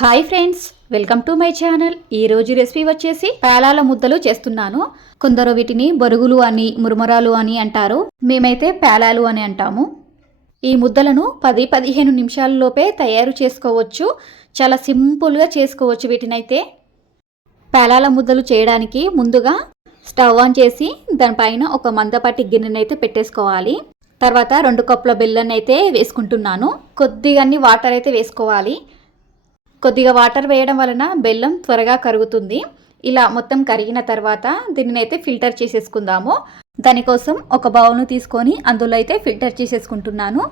Hi friends welcome to my channel. ఈ రోజు recipe వచ్చేసి పేలాల ముద్దలు చేస్తున్నాను. కొందరు వీటిని బొరుగులు అని మురుమరాలు అని అంటారు. మేమైతే పేలాలు అని అంటాము. ఈ ముద్దలను పది పదిహేను నిమిషాలలోపే తయారు చేసుకోవచ్చు. చాలా సింపుల్గా చేసుకోవచ్చు వీటినైతే. పేలాల ముద్దలు చేయడానికి ముందుగా స్టవ్ ఆన్ చేసి దానిపైన ఒక మందపాటి గిన్నెనైతే పెట్టేసుకోవాలి. తర్వాత రెండు కప్పుల బెల్లనైతే అయితే వేసుకుంటున్నాను. కొద్దిగా వాటర్ అయితే వేసుకోవాలి. కొద్దిగా వాటర్ వేయడం వలన బెల్లం త్వరగా కరుగుతుంది. ఇలా మొత్తం కరిగిన తర్వాత దీనిని అయితే ఫిల్టర్ చేసేసుకుందాము. దానికోసం ఒక బౌల్ను తీసుకొని అందులో అయితే ఫిల్టర్ చేసేసుకుంటున్నాను.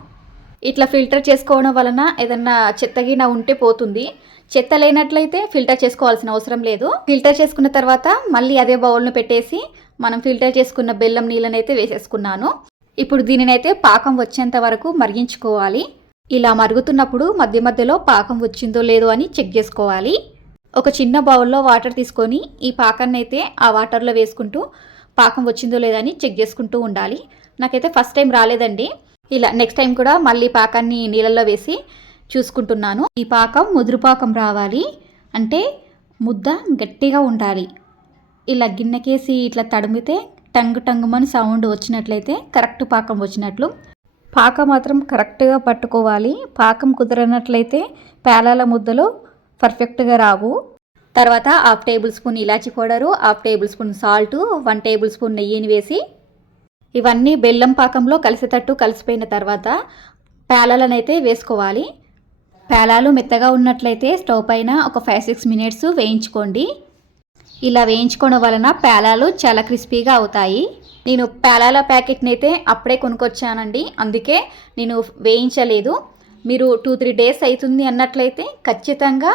ఇట్లా ఫిల్టర్ చేసుకోవడం వలన ఏదన్నా చెత్తగిన ఉంటే పోతుంది. చెత్త లేనట్లయితే ఫిల్టర్ చేసుకోవాల్సిన అవసరం లేదు. ఫిల్టర్ చేసుకున్న తర్వాత మళ్ళీ అదే బౌల్ను పెట్టేసి మనం ఫిల్టర్ చేసుకున్న బెల్లం నీళ్ళనైతే వేసేసుకున్నాను. ఇప్పుడు దీనినైతే పాకం వచ్చేంత వరకు మరిగించుకోవాలి. ఇలా మరుగుతున్నప్పుడు మధ్య మధ్యలో పాకం వచ్చిందో లేదో అని చెక్ చేసుకోవాలి. ఒక చిన్న బౌల్లో వాటర్ తీసుకొని ఈ పాకాన్ని అయితే ఆ వాటర్లో వేసుకుంటూ పాకం వచ్చిందో లేదో అని చెక్ చేసుకుంటూ ఉండాలి. నాకైతే ఫస్ట్ టైం రాలేదండి. ఇలా నెక్స్ట్ టైం కూడా మళ్ళీ పాకాన్ని నీళ్ళల్లో వేసి చూసుకుంటున్నాను. ఈ పాకం ముదురు పాకం రావాలి. అంటే ముద్ద గట్టిగా ఉండాలి. ఇలా గిన్నెకేసి ఇట్లా తడిమితే టంగు టంగుమని సౌండ్ వచ్చినట్లయితే కరెక్ట్ పాకం వచ్చినట్లు. పాకం మాత్రం కరెక్ట్గా పట్టుకోవాలి. పాకం కుదరనట్లయితే పేలాల ముద్దలు పర్ఫెక్ట్గా రావు. తర్వాత హాఫ్ టేబుల్ స్పూన్ ఇలాచి powder half tablespoon salt one tablespoon నెయ్యిని వేసి ఇవన్నీ బెల్లం పాకంలో కలిసేటట్టు కలిసిపోయిన తర్వాత పేలాలనైతే వేసుకోవాలి. పేలాలు మెత్తగా ఉన్నట్లయితే స్టవ్ పైన ఒక ఫైవ్ సిక్స్ మినిట్స్ వేయించుకోండి. ఇలా వేయించుకోవడం వలన పేలాలు చాలా క్రిస్పీగా అవుతాయి. నేను పేలాల ప్యాకెట్ని అయితే అప్పుడే కొనుక్కొచ్చానండి. అందుకే నేను వేయించలేదు. మీరు టూ త్రీ డేస్ అవుతుంది అన్నట్లయితే ఖచ్చితంగా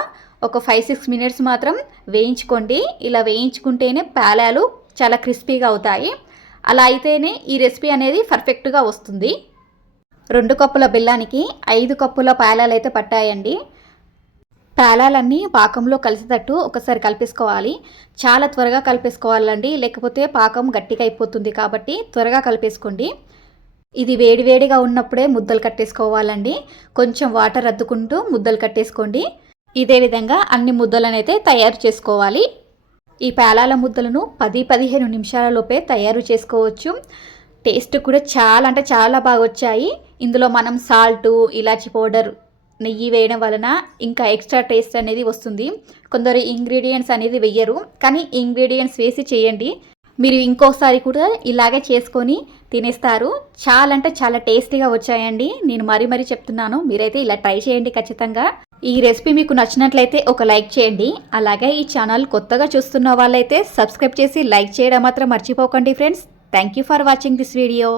ఒక ఫైవ్ సిక్స్ మినిట్స్ మాత్రం వేయించుకోండి. ఇలా వేయించుకుంటేనే పేలాలు చాలా క్రిస్పీగా అవుతాయి. అలా అయితేనే ఈ రెసిపీ అనేది పర్ఫెక్ట్గా వస్తుంది. రెండు కప్పుల బెల్లానికి ఐదు కప్పుల పాలాలు అయితే పట్టాయండి. పేలాలన్నీ పాకంలో కలిసేటట్టు ఒకసారి కలిపేసుకోవాలి. చాలా త్వరగా కలిపేసుకోవాలండి. లేకపోతే పాకం గట్టిగా అయిపోతుంది కాబట్టి త్వరగా కలిపేసుకోండి. ఇది వేడివేడిగా ఉన్నప్పుడే ముద్దలు కట్టేసుకోవాలండి. కొంచెం వాటర్ అద్దుకుంటూ ముద్దలు కట్టేసుకోండి. ఇదే విధంగా అన్ని ముద్దలనైతే తయారు చేసుకోవాలి. ఈ పేలాల ముద్దలను పది పదిహేను నిమిషాలలోపే తయారు చేసుకోవచ్చు. టేస్ట్ కూడా చాలా అంటే చాలా బాగా వచ్చాయి. ఇందులో మనం సాల్టు ఇలాచి పౌడర్ నెయ్యి వేయడం వలన ఇంకా ఎక్స్ట్రా టేస్ట్ అనేది వస్తుంది. కొందరు ఇంగ్రీడియంట్స్ అనేది వెయ్యరు కానీ ఇంగ్రీడియంట్స్ వేసి చేయండి. మీరు ఇంకోసారి కూడా ఇలాగే చేసుకొని తినేస్తారు. చాలా అంటే చాలా టేస్టీగా వచ్చాయండి. నేను మరీ మరీ చెప్తున్నాను. మీరైతే ఇలా ట్రై చేయండి ఖచ్చితంగా. ఈ రెసిపీ మీకు నచ్చినట్లయితే ఒక లైక్ చేయండి. అలాగే ఈ ఛానల్ కొత్తగా చూస్తున్న వాళ్ళైతే సబ్స్క్రైబ్ చేసి లైక్ చేయడం మాత్రం మర్చిపోకండి friends thank you for watching this video